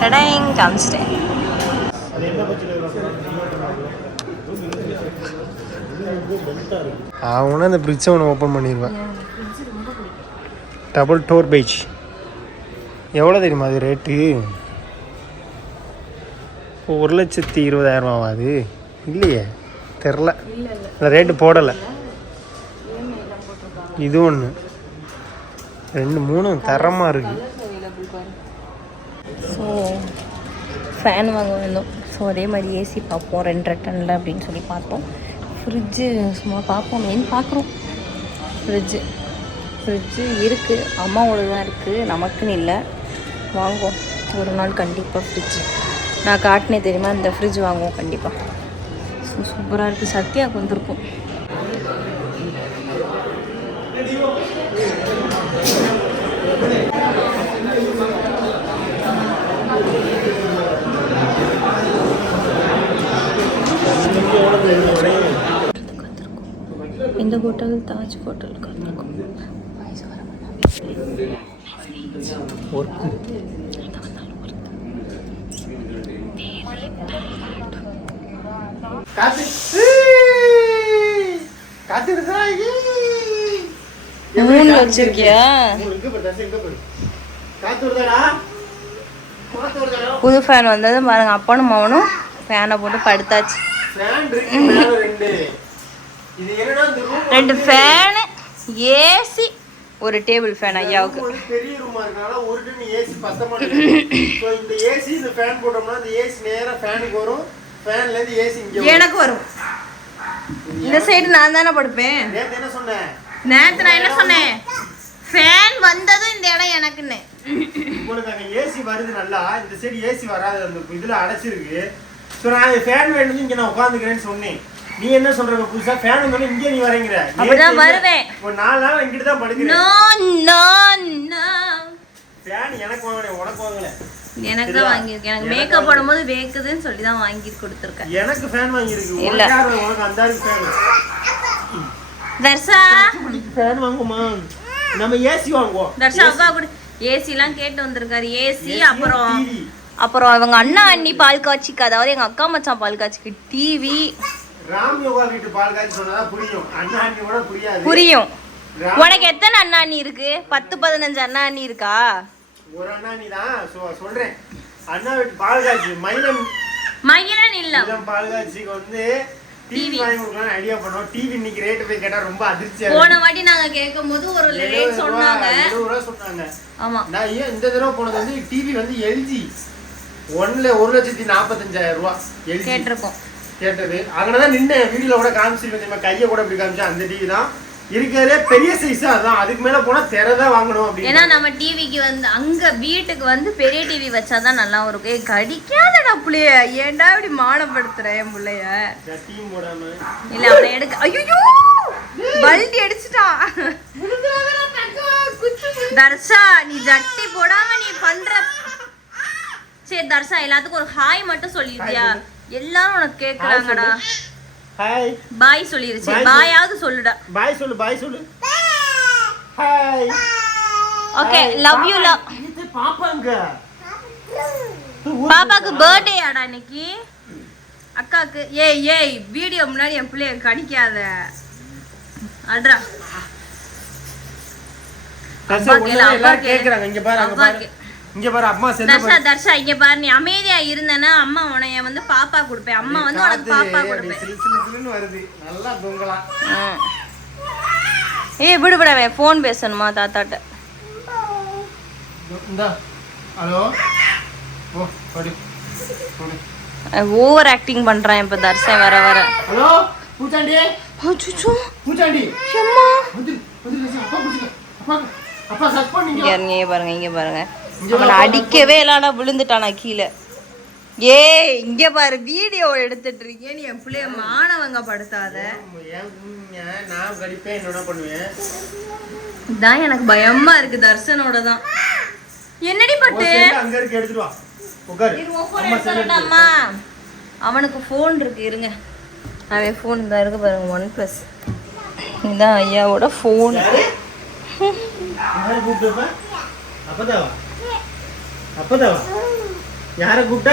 டடைங் காமிச்சிட்டேன் அது என்ன பட்சத்தில் அவனா அந்த ஃப்ரிட்ஜை ஒன்று ஓப்பன் பண்ணிடுவேன் டபுள் டோர் பேஜ் எவ்வளோ தெரியுமா அது ரேட்டு இப்போ ஒரு லட்சத்தி இருபதாயிரம் ஆகாது இல்லையே தெரில அந்த ரேட்டு போடலை. இது ஒன்று ரெண்டு மூணும் தரமாக இருக்குது ஸோ ஃபேன் வாங்க வந்தோம். ஸோ அதே மாதிரி ஏசி பார்ப்போம். ரெண்டு டன்னில் அப்படின்னு சொல்லி பார்த்தோம். ஃப்ரிட்ஜு சும்மா பார்ப்போம். மெயின் பார்க்குறோம். ஃப்ரிட்ஜு ஃப்ரிட்ஜு இருக்குது அம்மாவோட தான் இருக்குது நமக்குன்னு இல்லை. வாங்குவோம். ஒரு நாள் கண்டிப்பாக ஃப்ரிட்ஜு நான் காட்டினே தெரியுமா? இந்த ஃப்ரிட்ஜ் வாங்குவோம் கண்டிப்பாக ஸோ சூப்பராக இருக்குது சத்யாவுக்கு வந்திருக்கும். ஹோட்டல் தாஜ் ஹோட்டலுக்கு வந்திருக்கோம் மூணு வச்சிருக்கியா? புது ஃபேன் வந்தது பாருங்க அப்பனும் மவனும் ஃபேனை போட்டு படுத்தாச்சு. ரெண்டு ஃபேனு ஏசி ஒரு டேபிள் ஃபேன் ஐயாவுக்கு. ஒரு பெரிய ரூமா இருக்கனால ஒரு டன் ஏசி பத்த மாட்டேங்குது ஸோ இந்த ஏசி இந்த ஃபேன் போட்டோம்னா இந்த ஏசி நேரா ஃபேனுக்கு வரும். ஃபேன்ல இருந்து ஏசி இங்க எனக்கு வரும். இந்த சைடு நான் தானே படுப்பேன். நேத்து என்ன சொன்னேன்? நேத்து நான் என்ன சொன்னேன்? ஃபேன் வந்ததும் இந்த இடம் எனக்குன்னு. உங்களுக்கு அங்க ஏசி வருது நல்லா. இந்த சைடு ஏசி வராது. அந்த இதுல அடைச்சிருக்கு. ஸோ நான் ஃபேன் வேணும் இங்க நான் உட்காந்துக்கிறேன்னு சொன்னேன். நீ என்ன சொல்ற புதுசா? ஃபேன் வந்தோடனே இங்கே நீ வரேங்கிற அப்படிதான் வருவேன். ஒரு நாலு நாள் இங்கிட்டு தான் படுக்கிறேன். No no no. ஃபேன் எனக்கு வாங்கினேன் உனக்கு வாங்கல. எனக்கு தான் வாங்கியிருக்கேன் எனக்கு மேக்கப் போடும்போது வேக்குதுன்னு சொல்லி தான் வாங்கி கொடுத்துருக்கேன். எனக்கு ஃபேன் வாங்கியிருக்கு. இல்ல. உனக்கு அந்த ஃபேன் தர்ஷா. ஃபேன் வாங்குமா? நம்ம ஏசி வாங்குவோம். தர்ஷா அப்பா கூட. ஏசிலாம் கேட்டு வந்திருக்காரு. ஏசி அப்புறம். அப்புறம் அவங்க அண்ணா அண்ணி பால் காட்சிக்கு அதாவது எங்க அக்கா மச்சான் பால் காட்சிக்கு டிவி ராம் யோகா வீட்டு பால் காய்ச்சி சொன்னதா புரியும். அண்ணா அண்ணி கூட புரியாது. புரியும். உனக்கு எத்தனை அண்ணா அண்ணி இருக்கு? பத்து பதினஞ்சு அண்ணா அண்ணி இருக்கா? ஒரு அண்ணா நீ தான் சொல்றேன். அண்ணா வீட்டு பால் காய்ச்சி மயிலம் மயிலன் இல்ல. பால் காய்ச்சிக்கு வந்து டிவி. வாங்கி கொடுக்கலாம் ஐடியா பண்ணோம். டிவி இன்னைக்கு ரேட்டு போய் கேட்டா ரொம்ப அதிர்ச்சியா போன வாட்டி நாங்க கேட்கும் போது ஒரு ரேட் சொன்னாங்க. சொன்னாங்க. ஆமா. நான் ஏன் இந்த தடவை போனது வந்து டிவி வந்து எல்ஜி ஒன்ல ஒரு லட்சத்தி நாற்பத்தஞ்சாயிரம் ரூபா எல்ஜி கேட்டிருக்கோம். கேட்டது. அங்கனதான் நின்று வீடியோல கூட காமிச்சிருக்கேன் தெரியுமா? கையை கூட இப்படி காமிச்சா அந்த டிவி தான். இருக்கிறதே பெரிய சைஸ் அதான். அதுக்கு மேல போனா திரை தான் வாங்கணும் ஏன்னா அப்படின்னு நம்ம டிவிக்கு வந்து அங்க வீட்டுக்கு வந்து பெரிய டிவி வச்சாதான் நல்லா இருக்கும். ஏய் கடிக்காதடா புள்ளைய. ஏன்டா இப்படி மானப்படுத்துற என் புள்ளைய? சட்டியும் போடாம. இல்ல அவனை எடுக்க ஐயோ பல்டி அடிச்சிட்டான் தர்ஷா நீ ஜட்டி போடாம நீ பண்ற சரி தர்ஷா எல்லாத்துக்கும் ஒரு ஹாய் மட்டும் சொல்லிருக்கியா எல்லாரும் உனக்கு கேக்குறாங்கடா. Hi bye சொல்லிருச்சு. பாயாவது சொல்லுடா. பாய் சொல்லு பாய் சொல்லு. Hi okay love you love இது பாப்பாங்க பாப்பாக்கு பர்த்டே ஆடா இன்னைக்கு. அக்காக்கு ஏய் ஏய் வீடியோ முன்னாடி என் பிள்ளைய கடிக்காத. அட்ரா. கேக்குறாங்க. இங்க பாரு அங்க பாரு. இங்க பாரு அம்மா செல்ல தர்ஷா தர்ஷா இங்க பாரு நீ அமைதியா இருந்தேன்னா அம்மா உனைய வந்து பாப்பா கொடுப்பேன். அம்மா வந்து உனக்கு பாப்பா கொடுப்பேன். வருது. நல்லா தூங்கலாம். ஏய் விடு விடவே ஃபோன் பேசணுமா தாத்தாட்ட? இந்தா ஹலோ? ஓ படி ஓவர் ஆக்டிங் பண்றான் இப்ப தர்ஷன் வர வர. ஹலோ பூச்சாண்டி? அச்சச்சோ, பூச்சாண்டி? எம்மா. வந்து வந்து அப்பா அப்பா அப்பா சக் பண்ணீங்க இங்க பாருங்க இங்க பாருங்க. அவனை அடிக்கவே இல்லைனா விழுந்துட்டானா கீழே. ஏய் இங்க பாரு வீடியோ எடுத்துட்டு இருக்கேன். நீ என் பிள்ளைய மானவங்க படுத்தாத நான் கடிப்பேன் பண்ணுவேன் இதான் எனக்கு பயமா இருக்கு தர்ஷனோட தான். என்னடி பட்டு? செல்லு அங்க இருக்கு எடுத்துட்டு வா. உட்காரு? அவனுக்கு ஃபோன் இருக்கு இருங்க. அவன் ஃபோன் இந்த இருக்கு பாருங்க ஒன் ப்ளஸ் இதான் ஐயாவோட ஃபோன் அப்பதாவா யாரை கூப்பிட்ட?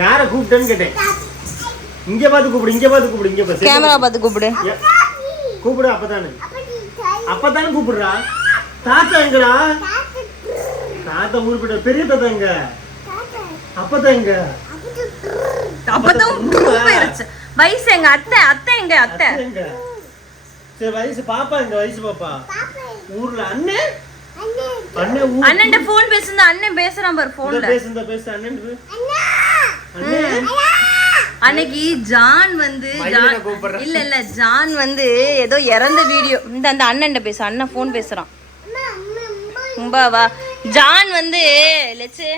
யாரை கூப்பிட்டேன்னு கேட்டேன். இங்க பார்த்து கூப்பிடு இங்க பார்த்து கூப்பிடு இங்க பார்த்து. கேமரா பார்த்து கூப்பிடு. கூப்பிடு அப்பதானே. அப்பதானே கூப்பிடுறா. தாத்தா எங்கடா? தாத்தா ஊருப்பிட்ட பெரிய தாத்தா எங்க? அப்பதான் எங்க? அப்பதான் வயசு எங்க? அத்தை அத்தை எங்க? அத்தை. சரி வயசு பாப்பா எங்க? வயசு பாப்பா? ஊர்ல அண்ணன் அண்ணன் ஊர் அண்ணன்ட்ட ஃபோன் பேசுனா அண்ணன் பேசுறான் பாரு இந்த ஃபோன்ல பேசு அண்ணன் அண்ணன் அன்னைக்கு ஜான் வந்து ஜான். இல்ல இல்ல ஜான் வந்து ஏதோ இறந்த வீடியோ இந்த அந்த அண்ணன்ட்ட பேசு அண்ணன் ஃபோன் பேசுறான். ரொம்ப வா ஜான் வந்து லெச்சு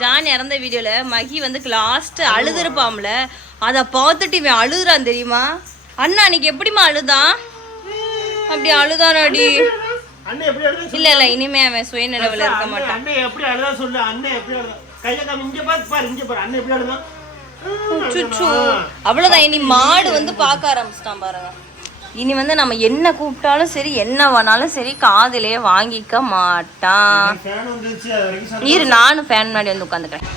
ஜான் இறந்த வீடியோல மகி வந்து லாஸ்ட் அழுதுருப்பாம்ல. அத பார்த்துட்டு இவன் அழுகுறான் தெரியுமா? அண்ணா அன்னைக்கு எப்படிம்மா அழுதான்? அப்படி அழுதானாடி. அண்ணன் எப்படி சொல்லு. இல்ல இல்ல இனிமே அவன் சுயநிலவுல இருக்க மாட்டான். அண்ணன் எப்படி அழுதா சொல்லு. அண்ணன் எப்படி அழுதா? கையில காமி இங்க பாத்து பாரு இங்க பாரு. அண்ணன் எப்படி சுச்சு அவ்வளவுதான். இனி மாடு வந்து பார்க்க ஆரம்பிச்சிட்டான் பாருங்க. இனி வந்து நம்ம என்ன கூப்பிட்டாலும் சரி என்ன வேணாலும் சரி காதிலே வாங்கிக்க மாட்டான். இரு நானும் ஃபேன் முன்னாடி வந்து உட்காந்துக்கிறேன்.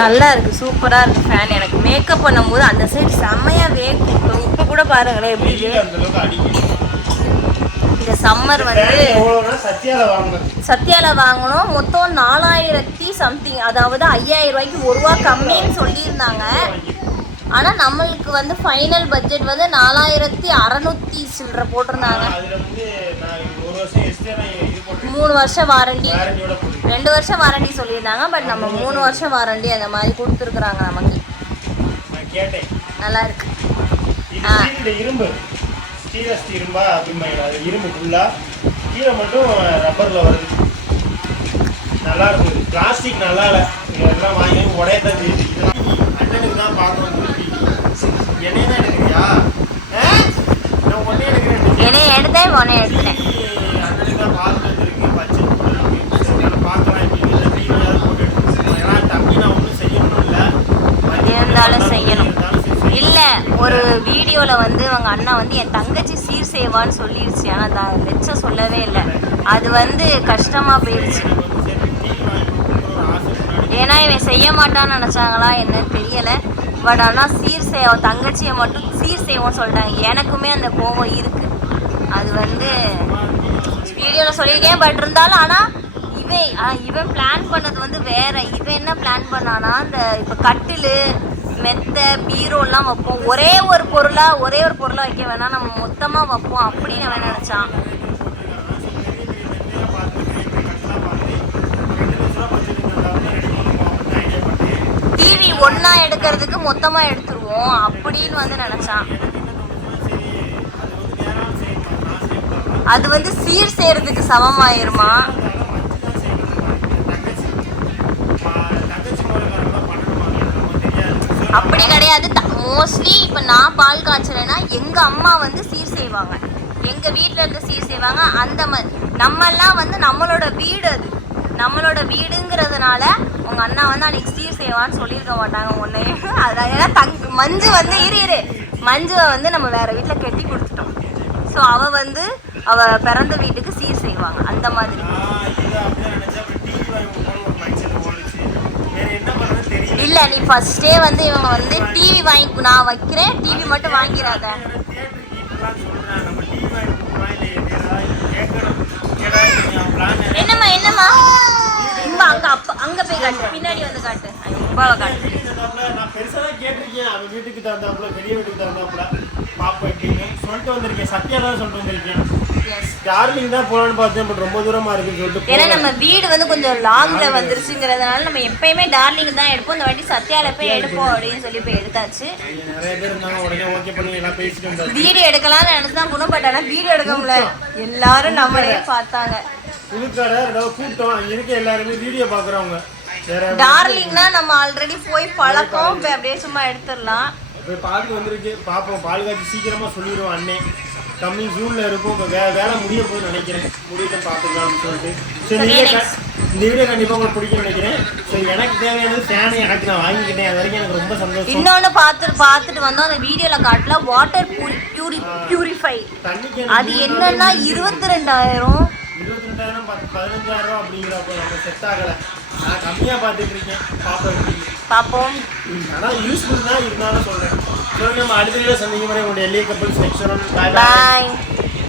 நல்லா இருக்கு சூப்பரா இருக்கு ஃபேன் எனக்கு மேக்கப் பண்ணும்போது அந்த சைடு செம்மையா வேகும் இப்போ கூட பாருங்களேன் எப்படி வெயில் அந்த அளவுக்கு அடிக்குது. இந்த சம்மர் வந்து சத்யால வாங்கணும். மொத்தம் நாலாயிரத்தி சம்திங் அதாவது ஐயாயிரம் ரூபாய்க்கு ஒரு ரூபா கம்மின்னு சொல்லியிருந்தாங்க. ஆனா நம்மளுக்கு வந்து ஃபைனல் பட்ஜெட் வந்து நாலாயிரத்தி அறநூத்தி சில்லற போட்டிருந்தாங்க. மூணு வருஷம் வாரண்டி ரெண்டு வருஷம் வாரண்டி சொல்லியிருந்தாங்க. பட் நம்ம மூணு வருஷம் வாரண்டி அந்த மாதிரி கொடுத்துருக்குறாங்க நமக்கு. நல்லா இருக்கு. ஆ. ஸ்டீரஸ் இரும்பா அப்படிம்பாங்க அது இரும்பு ஃபுல்லாக கீழே மட்டும் ரப்பரில் வருது. நல்லா இருக்குது பிளாஸ்டிக் நல்லா இல்லை இதெல்லாம் வாங்கி உடையத்தான் செய்யுது. இதெல்லாம் அண்ணனுக்கு தான் பார்க்கணும் என்னையே தான் எடுக்கிறியா? ஆ? நான் ஒன்றே எடுக்கிறேன். என்னையே எடுத்தேன் ஒன்றே எடுக்கிறேன் அண்ணனுக்கு தான் பார்த்து வச்சிருக்கு பச்சை அதனால பார்க்கலாம் இப்போ இல்லை டிவியாவது போட்டு எடுத்துருக்கேன் ஏன்னா தம்பி நான் ஒன்றும் செய்யணும் இல்லை இருந்தாலும் செய்யணும். இருந்தாலும் சரி, செய்யணும். இல்ல ஒரு வீடியோல வந்து அவங்க அண்ணா வந்து என் தங்கச்சி சீர் செய்வான்னு சொல்லிடுச்சு ஆனா த- லெச்ச சொல்லவே இல்லை. அது வந்து கஷ்டமா போயிடுச்சு ஏன்னா இவன் செய்ய மாட்டான்னு நினைச்சாங்களா என்னன்னு தெரியல. பட் ஆனால் சீர் செய்ய அவன் தங்கச்சியை மட்டும் சீர் செய்வோம்னு சொல்லிட்டாங்க. எனக்குமே அந்த கோபம் இருக்கு. அது வந்து வீடியோவில் சொல்லியிருக்கேன். பட் இருந்தாலும் ஆனால் இவன் இவன் பிளான் பண்ணது வந்து வேற. இவன் என்ன பிளான் பண்ணானா இந்த இப்போ கட்டில் மெத்த பீரோலாம் வைப்போம். ஒரே ஒரு பொருளாக ஒரே ஒரு பொருளாக வைக்க வேணாம். நம்ம மொத்தமாக வைப்போம் அப்படின்னு அவன் நினச்சான். டிவி ஒன்றா எடுக்கிறதுக்கு மொத்தமாக எடுத்துருவோம் அப்படின்னு வந்து நினச்சான். அது வந்து சீர் செய்யறதுக்கு சமமாயிருமா? அப்படி கிடையாது. மோஸ்ட்லி இப்போ நான் பால் காய்ச்சலைன்னா எங்கள் அம்மா வந்து சீர் செய்வாங்க. எங்கள் வீட்டில் இருந்து சீர் செய்வாங்க. அந்த மாதிரி நம்மெல்லாம் வந்து நம்மளோட வீடு அது. நம்மளோட வீடுங்கிறதுனால உங்கள் அண்ணா வந்து அன்னைக்கு சீர் செய்வான்னு சொல்லியிருக்க மாட்டாங்க உன்னை. அதனால ஏன்னா தங் மஞ்சு வந்து இரு இரு. மஞ்சுவை வந்து நம்ம வேறு வீட்டில் கட்டி கொடுத்துட்டோம். ஸோ அவள் வந்து அவள் பிறந்த வீட்டுக்கு சீர் செய்வாங்க. அந்த மாதிரி. இல்லை நீ ஃபர்ஸ்டே வந்து இவங்க வந்து டிவி வாங்கி நான் வைக்கிறேன். டிவி மட்டும் வாங்கிடாத. என்னம்மா என்னம்மா? இம்ப அங்க அப்ப அங்க போய் காட்டு. பின்னாடி வந்து காட்டு. அங்க காட்டு. காட்டு நான் பெருசா தான் கேட்டிருக்கேன். அவன் வீட்டுக்கு தகுந்தாப்புல பெரிய வீட்டுக்கு தகுந்தாப்புல. பாப்பா எப்படின்னு சொல்லிட்டு வந்திருக்கேன். சத்யா தான் சொல்லிட்டு வந்திருக்கேன். டார்லிங் தான் போலான்னு பார்த்தேன் பட் ரொம்ப தூரமா இருக்குன்னு சொல்லிட்டு ஏன்னா. நம்ம வீடு வந்து கொஞ்சம் லாங்ல வந்துருச்சுங்கிறதுனால நம்ம எப்பயுமே டார்லிங் தான் எடுப்போம். இந்த வாட்டி சத்யால போய் எடுப்போம் அப்படின்னு சொல்லி போய் எடுத்தாச்சு. இங்க நிறைய பேர் இருந்தாங்க. உடனே ஓகே பண்ணி எல்லாம் பேசிட்டு வந்தாச்சு. வீடியோ எடுக்கலாம்னு நினைச்சு தான் குணப்பட்ட ஆனா வீடியோ எடுக்க முடியல எல்லாரும் நம்மளே பார்த்தாங்க. புதுக்கடை கூட்டம். இருக்க எல்லாருமே வீடியோ பாக்குறவங்க டார்லிங்னா நம்ம ஆல்ரெடி போய் பழக்கம். போய் அப்படியே சும்மா எடுத்துடலாம். போய் பால் வந்துருக்கு. பார்ப்போம் பால் காய்ச்சி சீக்கிரமா சொல்லிடுவோம் அண்ணே. கம்மிங் ஜூனில் இருக்கும். இப்போ வே வேலை முடிய போகுதுன்னு நினைக்கிறேன். முடியல பார்த்துக்கலாம்னு சொல்லிட்டு. Okay, இந்த வீடியோ கண்டிப்பாக உங்களுக்கு பிடிக்கும்னு நினைக்கிறேன். ஸோ எனக்கு தேவையானது ஃபேனை எனக்கு நான் வாங்கிக்கிட்டேன். அது வரைக்கும் எனக்கு ரொம்ப சந்தோஷம். இன்னொன்று பார்த்து பார்த்துட்டு வந்தோம். அந்த வீடியோவில் காட்டல வாட்டர் பியூரி பியூரிஃபை தண்ணிக்கு அது என்னன்னா இருபத்தி ரெண்டாயிரம். இருபத்தி ரெண்டாயிரம் பதினஞ்சாயிரம் அப்படிங்கிறப்ப நம்ம செட் ஆகலை. நான் கம்மியாக பார்த்துட்டு இருக்கேன். பார்ப்பேன் பார்ப்போம் ஆனால் யூஸ்ஃபுல் தான் இருந்தாலும் சொல்கிறேன் ஸோ நம்ம அடுத்த வீடியோ சந்திக்கும் முறை உங்களுடைய எல்ஏ நெக்ஸ்ட் பாய் பாய்